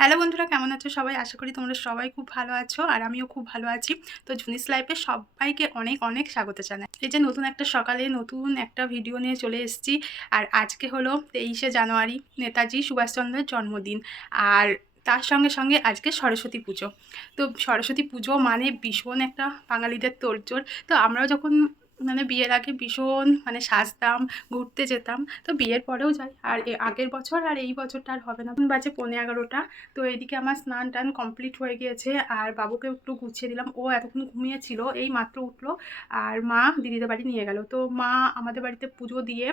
Hello বন্ধুরা, কেমন আছো সবাই? আশা করি তোমরা সবাই খুব ভালো আছো আর আমিও খুব ভালো আছি। তো জুনিস লাইফে সবাইকে অনেক অনেক স্বাগত জানাই। এই যে নতুন একটা সকালে নতুন একটা ভিডিও নিয়ে চলে এসেছি আর আজকে হলো তেইশে জানুয়ারি, নেতাজি সুভাষচন্দ্রের জন্মদিন আর তার সঙ্গে সঙ্গে আজকে সরস্বতী পুজো। তো সরস্বতী পুজো মানে ভীষণ একটা বাঙালিদের তোড়জোড়। তো আমরাও যখন মানে বিয়ের আগে ভীষণ মানে সাজতাম, ঘুরতে যেতাম। তো বিয়ের পরেও যাই। আর আগের বছর আর এই বছরটা আর হবে না। বাজে পৌনে এগারোটা। তো এদিকে আমার স্নান টান কমপ্লিট হয়ে গিয়েছে। আর বাবুকে একটু গুছিয়ে দিলাম। ও এতক্ষণ ঘুমিয়েছিল, এই মাত্র উঠল। আর মা দিদিদের বাড়ি নিয়ে গেল। তো মা আমাদের বাড়িতে পুজো দিয়ে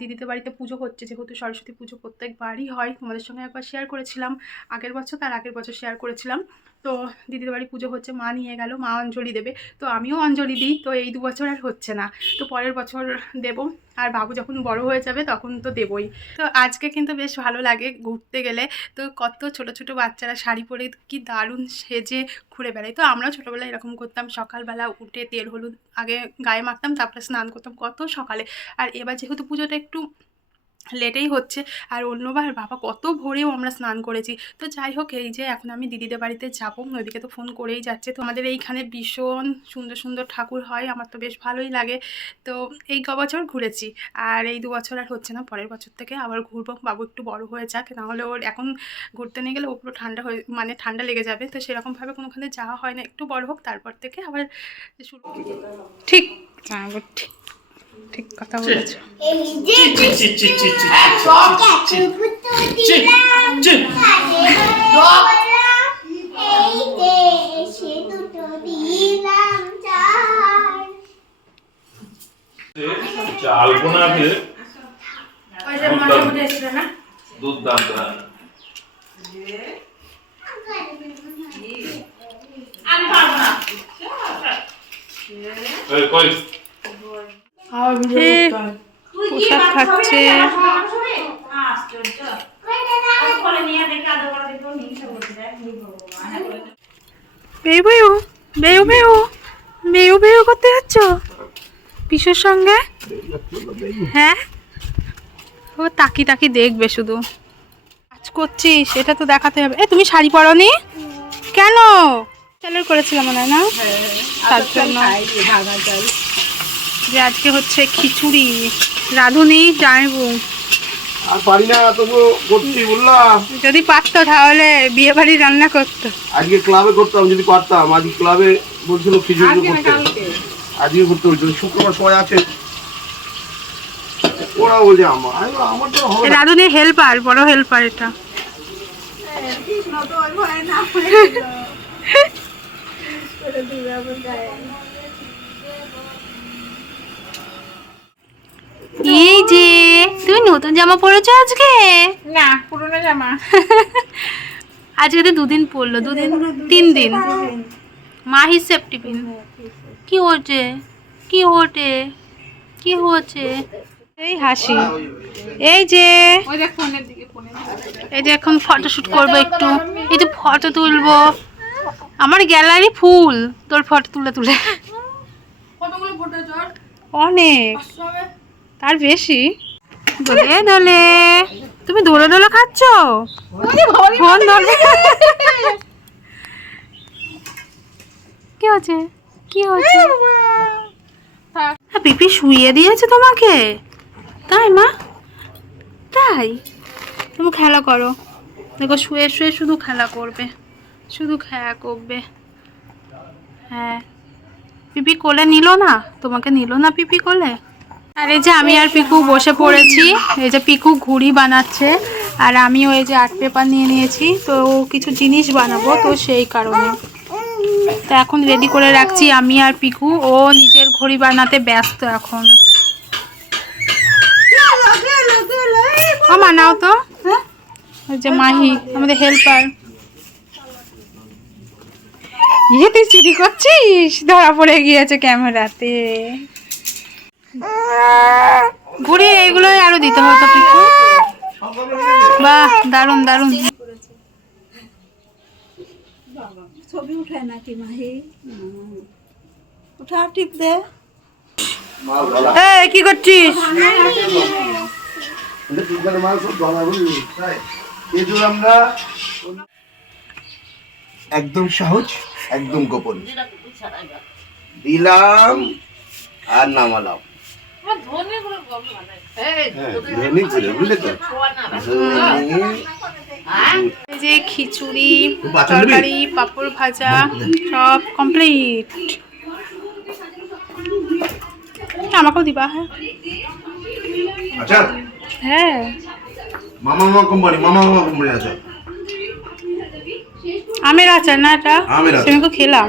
দিদিদের বাড়িতে পুজো হচ্ছে। যেহেতু সরস্বতী পুজো প্রত্যেকবারই হয়। তোমাদের সঙ্গে একবার শেয়ার করেছিলাম। আগের বছর তার আগের বছর শেয়ার করেছিলাম। তো দিদিদের বাড়ি পুজো হচ্ছে, মা নিয়ে গেল, মা অঞ্জলি দেবে। তো আমিও অঞ্জলি দিই, তো এই দু বছর আর হচ্ছে না। তো পরের বছর দেব। আর বাবু যখন বড় হয়ে যাবে, তখন তো দেবই। তো আজকে কিন্তু বেশ ভালো লাগে ঘুরতে গেলে। তো কত ছোট ছোট বাচ্চারা শাড়ি পরে কি দারুণ সেজে ঘুরে বেড়ায়। তো আমরাও ছোটোবেলায় এরকম করতাম, সকালবেলা উঠে তেল হলুদ আগে গায়ে মাখতাম, তারপরে স্নান করতাম, কত সকালে। আর এবার যেহেতু পুজোটা একটু লেটেই হচ্ছে। আর অন্যবার বাবা কত ভোরেও আমরা স্নান করেছি। তো যাই হোক এই যে এখন আমি দিদিদের বাড়িতে যাব ওইদিকে তো ফোন করেই যাচ্ছে। তো আমাদের এইখানে ভীষণ সুন্দর সুন্দর ঠাকুর হয় আমার তো বেশ ভালোই লাগে। তো এই ক বছর ঘুরেছি। আর এই দু বছর আর হচ্ছে না পরের বছর থেকে আবার ঘুরবো। বাবু একটু বড় হয়ে যাক নাহলে ওর এখন ঘুরতে নিয়ে গেলে ও পুরো ঠান্ডা হয়ে মানে ঠান্ডা লেগে যাবে। তো সেরকমভাবে কোনোখানে যাওয়া হয় না একটু বড় হোক তারপর থেকে আবার শুরু। ঠিক। ঠিক। ঠিক কথা বলেছ। এই যে চি চি চি চি চি পকেটে ফুটো দিলাম। চি এই যে এসে দুটো দিলাম চার চাল বোনাকে দুর্দান্ত কই? পোশাক খাচ্ছে। বেউ বেউ বেউ বেউ বেউ বেউ করতে যাচ্ছ? পিসুর সঙ্গে? হ্যাঁ? ও তাকি তাকি দেখবে শুধু। কাজ করছিস এটা তো দেখাতে হবে। এ তুমি শাড়ি পরনি? কেন? চালের করেছিলাম মনে হয় না? তার জন্য। যে আজকে হচ্ছে খিচুড়ি রাঁধুনি জানব আর পারি না তবু করছি বললাম। যদি পারতো তাহলে বিয়ে বাড়ি রান্না করতো। আজকে ক্লাবে করতাম যদি পারতাম। আজকে ক্লাবে বলছিল খিচুড়ি করতে। আজকে করতে বলছিল শুক্রবার সময় আছে। ওরা বলছে আমার আমার তো হবে না। রাঁধুনি হেল্পার বড় হেল্পার এটা। এই যে তুমি নতুন জামা পরেছো আজকে? না পুরোনো জামা। আজকে তো দুদিন পরলো দুদিন তিন দিন। মা মাহি সেপ্টিপিন কি হচ্ছে? কি হচ্ছে? কি হচ্ছে? এই হাসি। এই যে ওই দেখ ফোনের দিকে ফোনের এই যে এখন ফটোশুট করব একটু। এই যে ফটো তুলবো। আমার গ্যালারি ফুল। তোর ফটো তুলে তুলে। অনেক। তার বেশি? দোলে দোলে তুমি দোলে দোলে খাচ্ছ? ফোন ধরবে। কি হচ্ছে কি হচ্ছে পিপি শুইয়ে দিয়েছে তোমাকে? তাই মা? তাই? তুমি খেলা করো। দেখো শুয়ে শুয়ে শুধু খেলা করবে। শুধু খেলা করবে। হ্যাঁ। পিপি কোলে নিল না? তোমাকে নিল না পিপি কোলে? আর এই যে আমি আর পিকু বসে পড়েছি, এই যে পিকু ঘুড়ি বানাচ্ছে, আর আমি ওই যে আর্ট পেপার নিয়ে নিয়েছি, তো কিছু জিনিস বানাবো তো সেই কারণে। তো এখন রেডি করে রাখছি আমি আর পিকু, ও নিজের ঘড়ি বানাতে ব্যস্ত এখন। মানাও তো। ওই যে মাহি, আমাদের হেল্পার ইয়ে তুই চুরি করছিস? ধরা পড়ে গিয়েছে ক্যামেরাতে। ঘুরে এগুলো আরও দিতে হতো পিকু বাহ দারুণ দারুণ ছবি উঠায় নাকি মাহি? উঠা টিপ দে। এই কি করছিস? একদম সহজ একদম গোপন। দিলাম আর নামালাম। যে খিচুড়ি তরকারি পাঁপড় ভাজা সব কমপ্লিট আমাকেও দিবা হ্যাঁ? আচ্ছা। হ্যাঁ। মামা মামা কোম্পানি মামা মামা কোম্পানি আছে। আমের আচার না এটা? খেলাম।